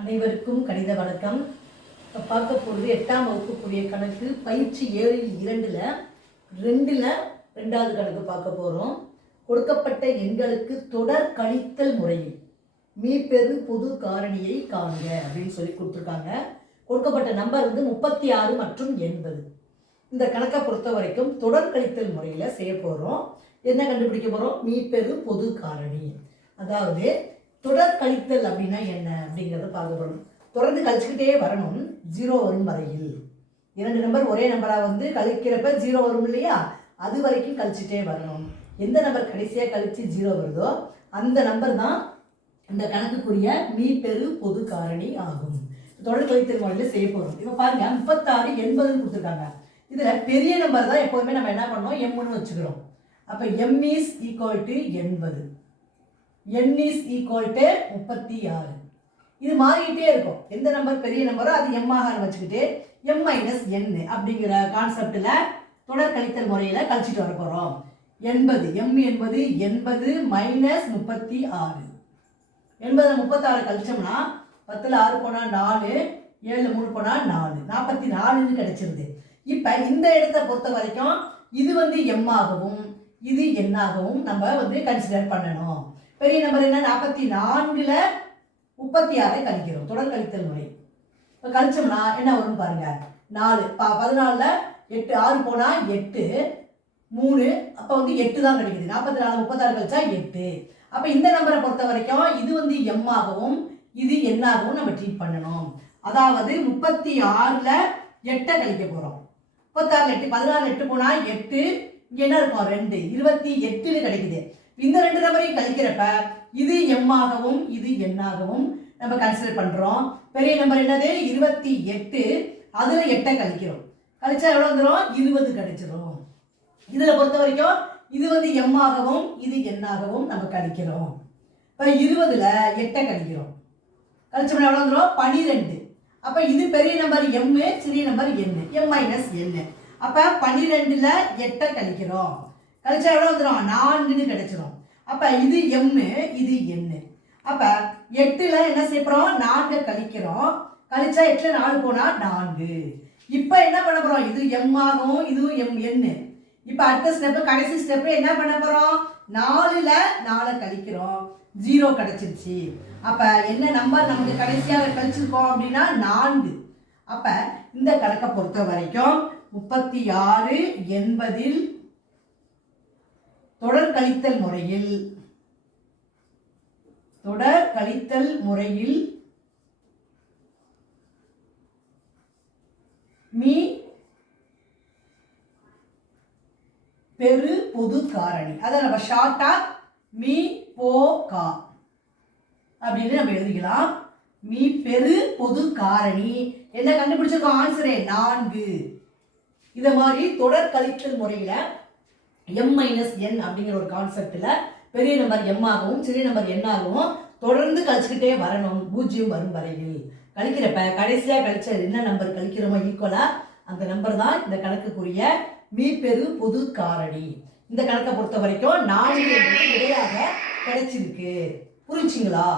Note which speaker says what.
Speaker 1: அனைவருக்கும் கணித வணக்கம். இப்போ பார்க்க போகிறது எட்டாம் வகுப்புக்குரிய கணக்கு பயிற்சி ஏழில் இரண்டில் ரெண்டில் ரெண்டாவது கணக்கு பார்க்க போகிறோம் கொடுக்கப்பட்ட எண்களுக்கு தொடர் கழித்தல் முறையில் மீப்பெரு பொது காரணியை காண்க அப்படின்னு சொல்லி கொடுத்துருக்காங்க. கொடுக்கப்பட்ட நம்பர் வந்து முப்பத்தி ஆறு மற்றும் எண்பது. இந்த கணக்கை பொறுத்த வரைக்கும் தொடர் கழித்தல் முறையில் செய்ய போகிறோம் என்ன கண்டுபிடிக்க போகிறோம் மீப்பெரு பொது காரணி. அதாவது தொடர் கழித்தல் அப்படின்னா என்ன? அப்படிங்கிறத பார்க்கப்படும் தொடர்ந்து கழிச்சுக்கிட்டே வரணும். ஜீரோ வரும் வரையில். இரண்டு நம்பர் ஒரே நம்பராக வந்து கழிக்கிறப்ப ஜீரோ வரும் இல்லையா? அது வரைக்கும் கழிச்சுட்டே வரணும். எந்த நம்பர் கடைசியாக கழித்து ஜீரோ வருதோ அந்த நம்பர் தான் இந்த கணக்குக்குரிய மீப்பெரு பொது காரணி ஆகும். தொடர் கழித்தல் முறையில் செய்ய போகிறோம் இப்போ பாருங்க முப்பத்தாறு எண்பதுன்னு கொடுத்துருக்காங்க. இதில் பெரிய நம்பர் தான் எப்போதுமே நம்ம என்ன பண்ணோம்? எம்முன்னு வச்சுக்கிறோம். அப்போ எம் இஸ் ஈக்குவல் டு எண்பது. என் இஸ் ஈக்குவல் டு முப்பத்தி ஆறு. இது மாறிக்கிட்டே இருக்கும். எந்த நம்பர் பெரிய நம்பரோ அது எம்மாக வச்சுக்கிட்டு எம் மைனஸ் என் அப்படிங்கிற கான்செப்டில் தொடர் கழித்தல் முறையில் கழிச்சிட்டு வர போகிறோம் எண்பது எம் என்பது எண்பது மைனஸ் முப்பத்தி ஆறு. எண்பது முப்பத்தாறு கழிச்சோம்னா பத்தில் ஆறு போனால் நாலு ஏழு மூணு போனால் நாலு. நாற்பத்தி நாலுன்னு கிடச்சிருது. இப்போ இந்த இடத்த பொறுத்த வரைக்கும் இது வந்து எம்மாகவும் இது என்னாகவும் நம்ம வந்து கன்சிடர் பண்ணணும். பெரிய நம்பர் என்ன? நாற்பத்தி நான்கில் முப்பத்தி ஆறை கழிக்கிறோம். தொடர் கழித்தல் முறை. இப்போ கழிச்சோம்னா என்ன வரும் பாருங்க. நாலு. ப பதினாலில் எட்டு. ஆறு போனால் எட்டு. மூணு. அப்போ வந்து எட்டு தான் கிடைக்குது. நாற்பத்தி நாலு முப்பத்தாறு கழிச்சா எட்டு. அப்போ இந்த நம்பரை பொறுத்த வரைக்கும் இது வந்து எம்மாகவும் இது என்னாகவும் நம்ம ட்ரீட் பண்ணணும். அதாவது முப்பத்தி ஆறில் எட்டை கழிக்க போகிறோம் முப்பத்தாறு எட்டு பதினாறு எட்டு போனால் எட்டு. இங்கே என்ன இருக்கும்? ரெண்டு. இருபத்தி எட்டுன்னு கிடைக்குது. இந்த ரெண்டு நம்பரையும் கழிக்கிறப்ப இது எம்மாகவும் இது எண்ணாகவும் நம்ம கன்சிடர் பண்ணுறோம் பெரிய நம்பர் என்னது? இருபத்தி எட்டு. அதில் எட்டை கழிக்கிறோம். கழிச்சா எவ்வளோ வந்துடும் இருபது கிடைச்சிரும். இதில் பொறுத்த வரைக்கும் இது வந்து எம்மாகவும் இது எண்ணாகவும் நம்ம கழிக்கிறோம். இப்போ இருபதில் எட்டை கழிக்கிறோம். கழிச்சோம்னா எவ்வளோ வந்துடும் பனிரெண்டு. அப்போ இது பெரிய நம்பர் எம்மு சிறிய number N M minus N அப்போ பன்னிரெண்டில் எட்டை கழிக்கிறோம். கழிச்சா எவ்வளோ வந்துடும் நான்குன்னு கிடைச்சிரும். அப்போ இது எம்மு இது எண்ணு அப்போ எட்டில் என்ன செய்யப்படுறோம் நான்கு கழிக்கிறோம். கழிச்சா எட்டில் நாலு போனால் நான்கு. இப்போ என்ன பண்ண போகிறோம் இது எம் ஆகும் இதுவும் எம் எண்ணு இப்போ அடுத்த ஸ்டெப்பு கடைசி ஸ்டெப்பு என்ன பண்ண போகிறோம் நாலில் நாலை கழிக்கிறோம். ஜீரோ கிடச்சிருச்சு. அப்போ என்ன நம்பர் நமக்கு கடைசியாக கழிச்சிருக்கோம் அப்படின்னா நான்கு. அப்போ இந்த கணக்கை பொறுத்த வரைக்கும் முப்பத்தி ஆறு எண்பதில் தொடர் கழித்தல் முறையில் தொடர் கழித்தல் முறையில் மீ பெரு பொது காரணி. அதை நம்ம ஷார்ட்டா மீ போ கா அப்படின்னு நம்ம எழுதிக்கலாம். மீ பெரு பொது காரணி. என்ன கண்டுபிடிச்சிருக்கோம்? ஆன்சரே நான்கு. இதை மாதிரி தொடர் கழித்தல் முறையில் எம் மைனஸ் என் அப்படிங்கிற ஒரு கான்செப்டில் பெரிய நம்பர் எம் ஆகவும் சிறிய நம்பர் என் ஆகவும் தொடர்ந்து கழிச்சுக்கிட்டே வரணும். பூஜ்ஜியம் வரும் வரையில். கழிக்கிறப்ப கடைசியாக கழிச்ச என்ன நம்பர் கழிக்கிறோமோ ஈக்குவலாக அந்த நம்பர் தான் இந்த கணக்குக்குரிய மீப்பெரு பொது காரணி. இந்த கணக்கை பொறுத்த வரைக்கும் நான்கு இடையாக கிடைச்சிருக்கு. புரிஞ்சுங்களா?